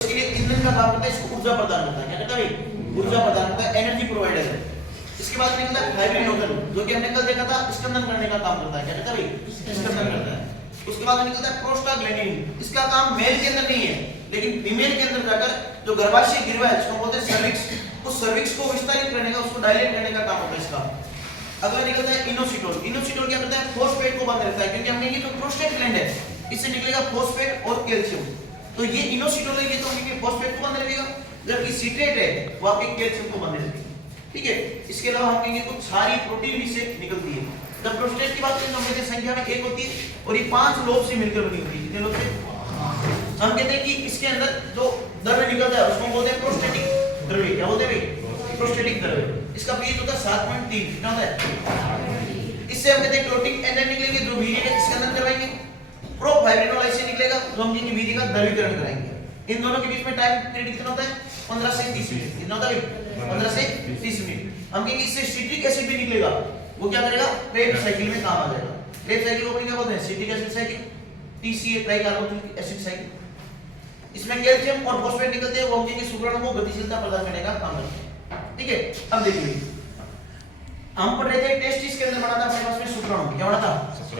इसके लिए ईंधन का काम करता है, इसको ऊर्जा प्रदान करता है। क्या करता है भाई? ऊर्जा प्रदान करता है, एनर्जी प्रोवाइडर है। इसके बाद निकलता है हाइब्रिड नोजल, जो कि हमने कल देखा था, स्कंदन करने का काम करता है। क्या करता है भाई? स्कंदन करता है। उसके बाद निकलता है प्रोस्टाग्लैंडिन। इसका काम मेल के अंदर नहीं है, लेकिन फीमेल के अंदर जाकर जो गर्भाशय गिरवा है, जिसको बोलते हैं सर्विक्स, उस सर्विक्स को विस्तारित करने का, उसको डायलेट करने का काम होता है इसका। अगला निकलता है इनोसिटोल। इनोसिटोल क्या करता है? फॉस्फेट को बांध रखता है, क्योंकि हमने ये जो प्रोस्टेट ग्लैंड है, इससे निकलेगा फॉस्फेट और कैल्शियम। तो ये इनोसिटोल है, ये तो हमने फॉस्फेट को बांध रखेगा, जबकि सिट्रेट है वो आपके कैल्शियम को बांध रखेगा। ठीक है। इसके अलावा हम कहेंगे कुछ सारी प्रोटीन भी से निकलती है। जब प्रोस्टेट की बात करें तो हमें संख्या में 1 होती है और ये 5 लोब से मिलकर बनी होती है। कितने लोब से? हम कहते हैं कि इसके अंदर जो द्रव्य निकलता है उसको बोलते हैं प्रोस्टेटिक द्रव्य। क्या बोलते हैं भाई? प्रोस्टेटिक द्रव्य। इसका पीएच होता है 7.3। कितना होता है? इससे हम कहते हैं क्लोटिक एंजाइम निकलेंगे, जो वीर्य है इसके अंदर करवाएंगे। प्रोफाइब्रिनोल ऐसे निकलेगा, जो हम कहेंगे वीर्य का द्रवीकरण कराएंगे। इन दोनों के बीच में टाइम पीरियड कितना होता है? 15 से 30 मिनट। कितना होता है भाई? 15 से 30 मिनट। हम कहेंगे इससे सिट्रिक एसिड भी निकलेगा, वो क्या करेगा? क्रेब्स साइकिल में काम आ जाएगा। क्रेब्स साइकिल को क्या बोलते हैं? Citric acid cycle, TCA tricarboxylic acid cycle. इसमें कैल्शियम और फॉस्फेट निकलते हैं, वो हम कहेंगे शुक्राणु को गतिशीलता प्रदान करने का काम करते हैं। ठीक है। अब देखिए, हम पढ़ रहे थे टेस्टिस के अंदर बना था अपने पास में शुक्राणु। क्या बना था?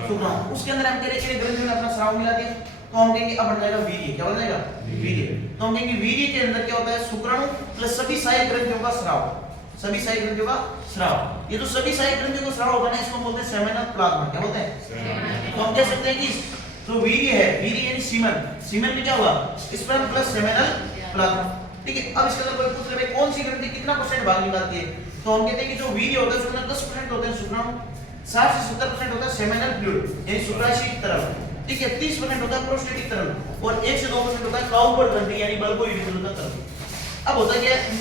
शुक्राणु। उसके अंदर हम कह रहे हैं ग्रंथि में अपना स्राव मिला दिया, तो हम कहेंगे अब बन जाएगा वीर्य। क्या बन जाएगा? वीर्य। तो हम कहेंगे वीर्य के अंदर क्या होता है? शुक्राणु प्लस सभी सहायक ग्रंथियों का स्राव। सभी सहायक ग्रंथियों का स्राव। ये जो सभी सहायक ग्रंथियों का स्राव होता है, इसको बोलते हैं सेमिनल प्लाज्मा। क्या बोलते हैं? तो हम कह सकते हैं कि जो वीर्य है, वीर्य यानी सीमन, सीमन में क्या होगा? Sperm plus seminal plasma. ठीक है। अब इसके अंदर कोई पूछ ले भाई कौन सी ग्रंथि कितना % भाग निकालती है, तो हम कहते हैं कि जो वीर्य होता है उसके अंदर 10% होता है शुक्राणु, 60 से 70% होता है सेमिनल फ्लूइड यानी शुक्राशय की तरल। ठीक है। 30% होता है प्रोस्टेटिक तरल और 1 से 2% होता है काउपर ग्रंथि यानी बल्बोइड तरल। अब होता क्या है,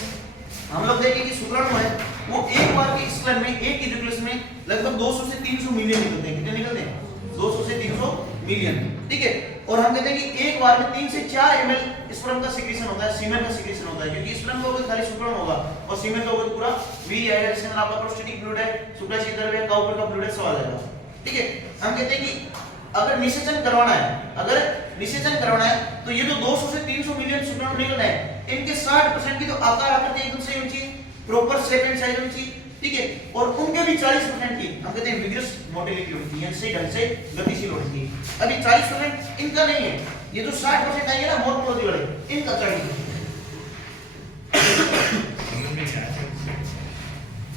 हम लोग देखें कि शुक्राणु है वो एक बार के स्क्लन में, एक इजुकुलस में लगभग 200 से 300 मिलियन निकलते हैं। कितने निकलते हैं? 200 से 300 मिलियन। ठीक है। और हम कहते हैं कि एक बार में 3 से 4 ml स्पर्म का सीक्रेशन होता है, सीमेन का सीक्रेशन होता है, क्योंकि स्पर्म का होगा खाली शुक्राणु होगा और सीमेन का होगा पूरा वीर्य आएगा, जिसके अंदर आपका प्रोस्टेटिक फ्लूइड है, शुक्राशय द्रव्य है, काउपर का फ्लूइड है, सब आ जाएगा। ठीक है। हम कहते हैं कि अगर निषेचन करवाना है, अगर निषेचन करवाना है तो ये जो 200 से 300 मिलियन शुक्राणु निकल रहे हैं, इनके 60% की तो आकार आकृति एकदम सही होनी चाहिए, प्रॉपर शेप एंड साइज होनी चाहिए। ठीक है। और उनके भी 40% की हम कहते हैं विग्रस मोटिलिटी होनी चाहिए, सही ढंग से गतिशील होनी चाहिए। अभी 40% इनका नहीं है, ये जो 60% आएंगे ना मोर्फोलॉजी वाले, इनका चाहिए।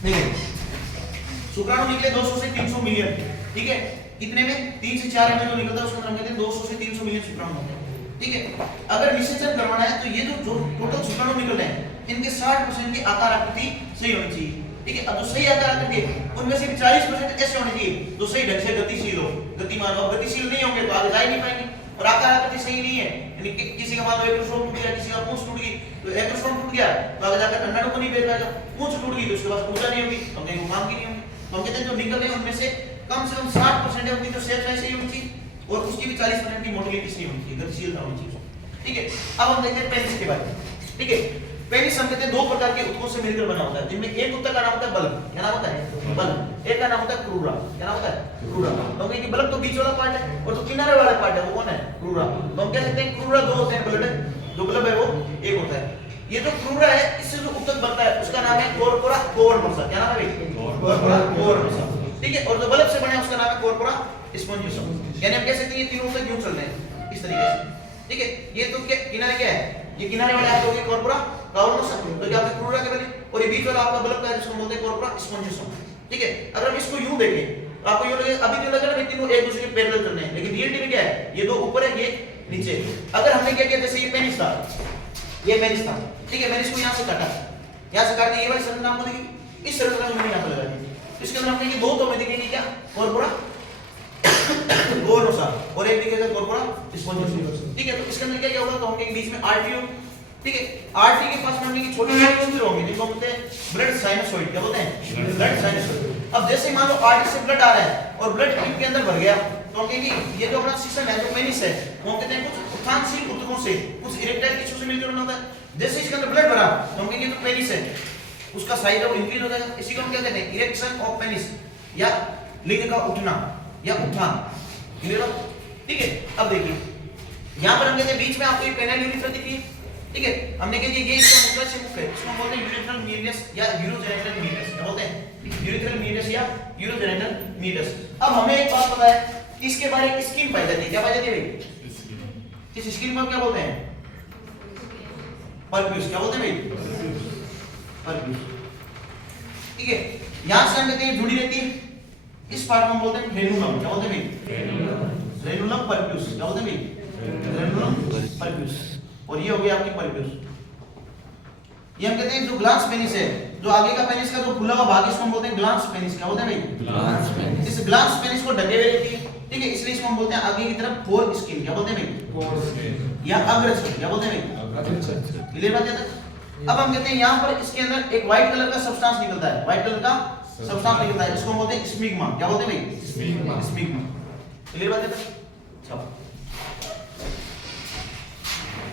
नहीं, शुक्राणु निकले 200 से 300 मिलियन। ठीक है। कितने में? 3 से 4 ml जो निकलता है उसका हम कहते हैं 200 से 300 मिलियन शुक्राणु होते हैं। ठीक है। अगर निषेचन करवाना है तो ये जो टोटल शुक्राणु निकल रहे हैं, इनके 60% की आकार आकृति सही होनी चाहिए। ठीक है। अब जो सही आकार आकृति है उनमें से भी 40% ऐसे होने चाहिए जो सही ढंग से गतिशील हो, गतिमान हो। गतिशील नहीं होंगे तो आगे जा ही नहीं पाएंगे। और आकार आकृति सही नहीं है, यानी कि किसी का मान लो एक्रोसोम टूट गया, किसी का पूंछ टूट गई, तो एक्रोसोम टूट गया तो आगे जाकर अंडाणु को नहीं भेज पाएगा, पूंछ टूट गई तो उसके पास ऊर्जा नहीं होगी, तो कहीं वो काम की नहीं होगी। तो हम कहते हैं जो निकल रहे हैं उनमें से कम 60% है उनकी जो शेप साइज सही होनी चाहिए और उसकी भी 40% की मोटिलिटी सही होनी चाहिए, गतिशीलता होनी चाहिए। ठीक है। अब हम देखते हैं पेनिस के बारे में। ठीक है। पेनिस हम कहते हैं 2 प्रकार के ऊतकों से मिलकर बना होता है, जिनमें एक ऊतक का नाम होता है बल्ब। क्या नाम होता है? बल्ब। एक का नाम होता है क्रूरा। क्या नाम होता है? क्रूरा। तो हम कहेंगे बल्ब तो बीच वाला पार्ट है और जो किनारे वाला पार्ट है वो कौन है? क्रूरा। तो हम कह सकते हैं क्रूरा 2 होते हैं, ब्लड जो बल्ब है वो एक होता है। ये जो क्रूरा है, इससे जो ऊतक बनता है उसका नाम है कॉर्पोरा कोवर्नोसा। क्या नाम है भाई? कॉर्पोरा कोवर्नोसा। ठीक है। और जो बल्ब से बना है उसका नाम है कॉर्पोरा स्पोंजियोसम। यानी हम कह सकते हैं ये तीनों ऊतक यूं चल रहे हैं इस तरीके से। ठीक है। ये तो क्या किनारे क्या है? ये किनारे वाले आपके हो गए कॉर्पोरा कोवर्नोसा, तो ये आपके क्रूरा के बने, और ये बीच वाला आपका बल्ब का है जिसको बोलते हैं कॉर्पोरा स्पोंजियोसम। ठीक है। अगर हम इसको यूं देखें तो आपको यूं लगेगा, अभी तो लग रहा है तीनों एक दूसरे के पैरेलल चल रहे हैं, लेकिन रियलिटी में क्या है? ये 2 ऊपर है, ये नीचे। अगर हमने क्या किया, जैसे ये पेनिस था, ये पेनिस था। ठीक है। मैंने इसको यहां से काटा, यहां से काट दिया, ये वाली संरचना आपको दिखेगी, इस संरचना को मैंने यहां पर लगा दिया। इसके अंदर हमने ये 2 तो हमें दिखेंगे क्या? कॉर्पोरा कोवर्नोसा और एक दिखेगा कॉर्पोरा स्पोंजियोसम। ठीक है। तो इसके अंदर क्या होगा, तो हम कहेंगे बीच में आर्टरी हो। ठीक है। आर्टरी के पास में हमने छोटे छोटे होंगे जिनको बोलते हैं ब्लड साइनसॉइड। क्या बोलते हैं? Blood sinusoid. अब जैसे मान लो आर्टरी से ब्लड आ रहा है और ब्लड इनके अंदर भर गया, तो हम कहेंगे ये जो अपना सिस्टम है, जो पेनिस है, वो कहते हैं कुछ उत्थानशील ऊतकों से, कुछ इरेक्टाइल टिश्यू से मिलकर बना होता है। जैसे इसके अंदर ब्लड भरा तो हम कहेंगे तो पेनिस है, उसका साइज है वो इंक्रीज हो जाएगा। इसी को हम क्या कहते हैं? इरेक्शन ऑफ पेनिस या लिंग का उठना या उत्थान। क्लियर हो? ठीक है। अब देखिए यहां पर हम कहते हैं बीच में आपको एक पेनाइल यूरिथ्रा दिख रही है, ठीक है, हमने कहा कि ये इसका मूत्राशय मुख है, इसको हम बोलते हैं यूरिथ्रल मीडियस या यूरोजेनिटल मीडियस। क्या बोलते हैं? यूरिथ्रल मीडियस या यूरोजेनिटल मीडियस। अब हमें एक बात पता है, इसके बारे में स्किन पाई जाती है। क्या पाई जाती है भाई? इस स्किन को क्या बोलते हैं? परफ्यूज। क्या बोलते हैं भाई? परफ्यूज। ठीक है, यहां से हम कहते हैं जुड़ी रहती है, इस पार्ट को हम बोलते हैं फ्रेनुलम। क्या बोलते हैं भाई? Frenulum perfuse. क्या बोलते हैं भाई? Frenulum perfuse. और ये हो गया आपकी परफ्यूज। ये हम कहते हैं जो ग्लांस पेनिस है, जो आगे का पेनिस का जो खुला हुआ भाग, इसको हम बोलते हैं ग्लांस पेनिस। क्या बोलते हैं भाई? Glans penis. इस ग्लांस पेनिस को ढके हुए रहती है, ठीक है, इसलिए इसको हम बोलते हैं आगे की तरफ फोर स्किन। क्या बोलते हैं भाई? फोर स्किन या अग्रस्किन। क्या बोलते हैं भाई? क्लियर बात है तक? अब हम कहते हैं यहां पर इसके अंदर एक व्हाइट कलर का सब्सटेंस निकलता है, व्हाइट कलर का सब्सटेंस निकलता है, इसको हम बोलते हैं स्मिग्मा। क्या बोलते हैं भाई? स्मिग्मा। क्लियर बात है तक? चलो